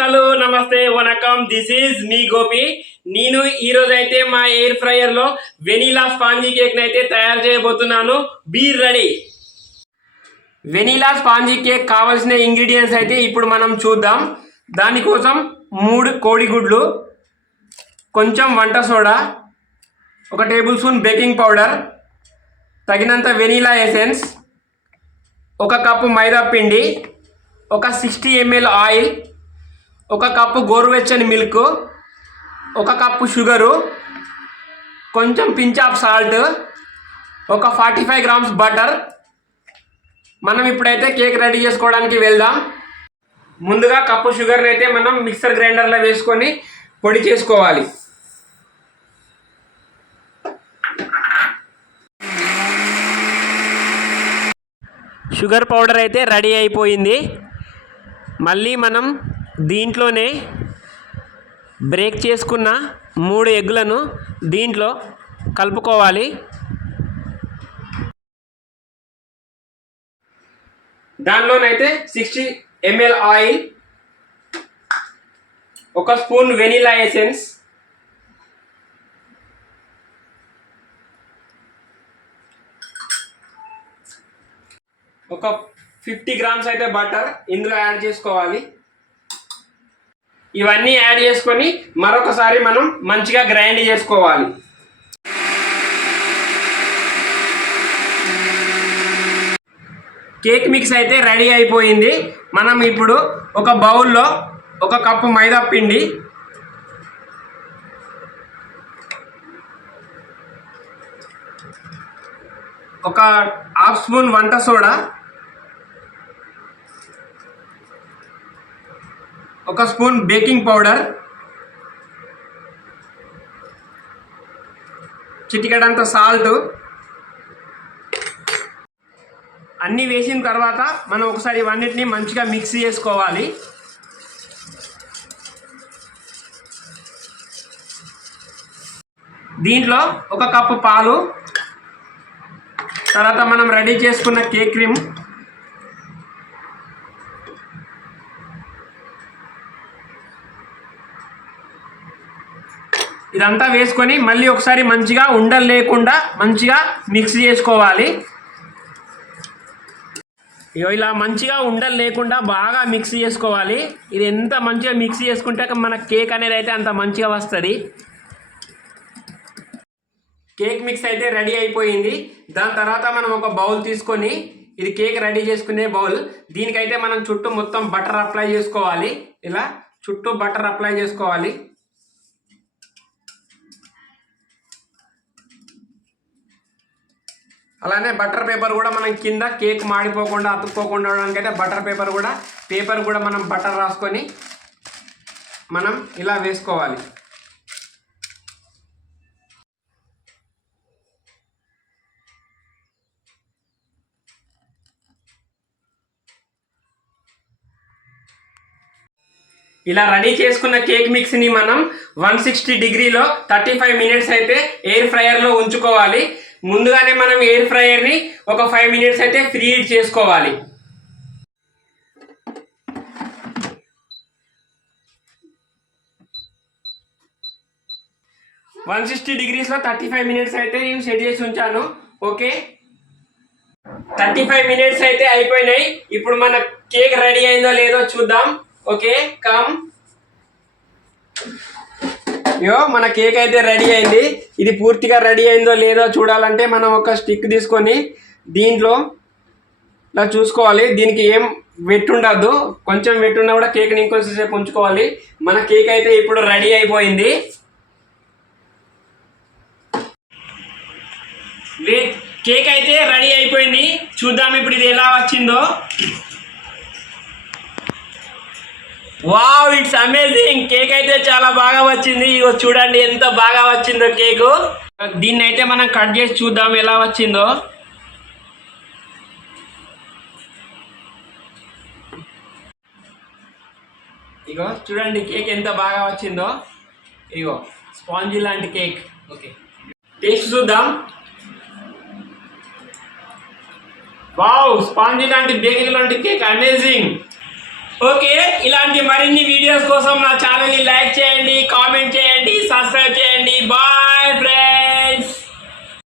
Hello నమస్తే వనకం this is మీ గోపి. నేను ఈరోజు అయితే మా ఎయిర్ ఫ్రైయర్ లో వెనీలా స్పాంజీ కేక్ అయితే తయారు చేయబోతున్నాను. Be ready. Vanilla sponge cake కావాల్సిన ఇంగ్రీడియంట్స్ అయితే ఇప్పుడు మనం చూద్దాం. దానికోసం 3 కోడిగుడ్లు, కొంచెం వంట soda, 1 table spoon baking powder, తగినంత వెనీలా ఎసెన్స్, 1 కప్పు మైదా పిండి, 60 ml ఆయిల్, 1 కప్పు గోరువెచ్చని మిల్క్, 1 కప్పు షుగరు, కొంచెం pinch of salt, 45 grams butter. మనం ఇప్పుడైతే కేక్ రెడీ చేసుకోవడానికి వెళ్దాం. ముందుగా కప్పు షుగర్ని అయితే మనం మిక్సర్ గ్రైండర్లో వేసుకొని పొడి చేసుకోవాలి. షుగర్ పౌడర్ అయితే రెడీ అయిపోయింది. మళ్ళీ మనం దీంట్లోనే బ్రేక్ చేసుకున్న 3 ఎగ్గులను దీంట్లో కలుపుకోవాలి. దానిలోనైతే 60 ml oil, 1 spoon vanilla essence, ఒక 50 గ్రామ్స్ అయితే బటర్ ఇందులో యాడ్ చేసుకోవాలి. ఇవన్నీ యాడ్ చేసుకొని మరొకసారి మనం మంచిగా గ్రైండ్ చేసుకోవాలి. కేక్ మిక్స్ అయితే రెడీ అయిపోయింది. మనం ఇప్పుడు ఒక బౌల్లో 1 కప్పు మైదా పిండి, 1/2 స్పూన్ వంట సోడా, 1 స్పూన్ బేకింగ్ పౌడర్, చిటికెడంత సాల్ట్ అన్నీ వేసిన తర్వాత మనం ఒకసారి ఇవన్నిటిని మంచిగా మిక్స్ చేసుకోవాలి. దీంట్లో 1 కప్పు పాలు, తర్వాత మనం రెడీ చేసుకున్న కేక్ క్రీమ్, ఇదంతా వేసుకొని మళ్ళీ ఒకసారి మంచిగా ఉండలు లేకుండా మంచిగా మిక్స్ చేసుకోవాలి. ఇలా మంచిగా ఉండలు లేకుండా బాగా మిక్స్ చేసుకోవాలి. ఇది ఎంత మంచిగా మిక్స్ చేసుకుంటే మన కేక్ అనేది అయితే అంత మంచిగా వస్తుంది. కేక్ మిక్స్ అయితే రెడీ అయిపోయింది. దాని తర్వాత మనం ఒక బౌల్ తీసుకొని, ఇది కేక్ రెడీ చేసుకునే బౌల్, దీనికైతే మనం చుట్టూ మొత్తం బటర్ అప్లై చేసుకోవాలి. ఇలా చుట్టూ బటర్ అప్లై చేసుకోవాలి. అలానే బటర్ పేపర్ కూడా మనం కింద కేక్ మాడిపోకుండా అతుక్కోకుండా ఉండడానికైతే పేపర్ కూడా మనం బటర్ రాసుకొని మనం ఇలా వేసుకోవాలి. ఇలా రెడీ చేసుకున్న కేక్ మిక్స్ని మనం 160 డిగ్రీలో 35 మినిట్స్ అయితే ఎయిర్ ఫ్రైయర్లో ఉంచుకోవాలి. ముందుగానే మనం ఎయిర్ ఫ్రైయర్ని ఒక 5 మినిట్స్ అయితే ప్రీ హీట్ చేసుకోవాలి. - 160 డిగ్రీస్లో 35 మినిట్స్ అయితే నేను సెట్ చేసి ఉంచాను. ఓకే, 35 మినిట్స్ అయితే అయిపోయినాయి. ఇప్పుడు మన కేక్ రెడీ అయిందో లేదో చూద్దాం. Okay, come. మన కేక్ అయితే రెడీ అయింది. ఇది పూర్తిగా రెడీ అయిందో లేదో చూడాలంటే మనం ఒక స్టిక్ తీసుకొని దీంట్లో ఇలా చూసుకోవాలి. దీనికి ఏం వెట్ ఉండద్దు, కొంచెం వెట్ ఉన్నా కూడా కేక్ని ఇంకొంచెంసేపు ఉంచుకోవాలి. మన కేక్ అయితే ఇప్పుడు రెడీ అయిపోయింది. కేక్ అయితే రెడీ అయిపోయింది. చూద్దాం ఇప్పుడు ఇది ఎలా వచ్చిందో. Wow, it's amazing. కేక్ అయితే చాలా బాగా వచ్చింది. ఇగో చూడండి ఎంత బాగా వచ్చిందో కేకు. దీన్ని అయితే మనం కట్ చేసి చూద్దాం ఎలా వచ్చిందో. ఇగో చూడండి కేక్ ఎంత బాగా వచ్చిందో. ఇగో స్పాంజీ లాంటి కేక్. ఓకే, టేస్ట్ చూద్దాం. వావ్, స్పాంజీ లాంటి బేకరీ లాంటి కేక్, అమేజింగ్. ఓకే, ఇలాంటి మరిన్ని వీడియోస్ కోసం నా ఛానల్ని లైక్ చేయండి.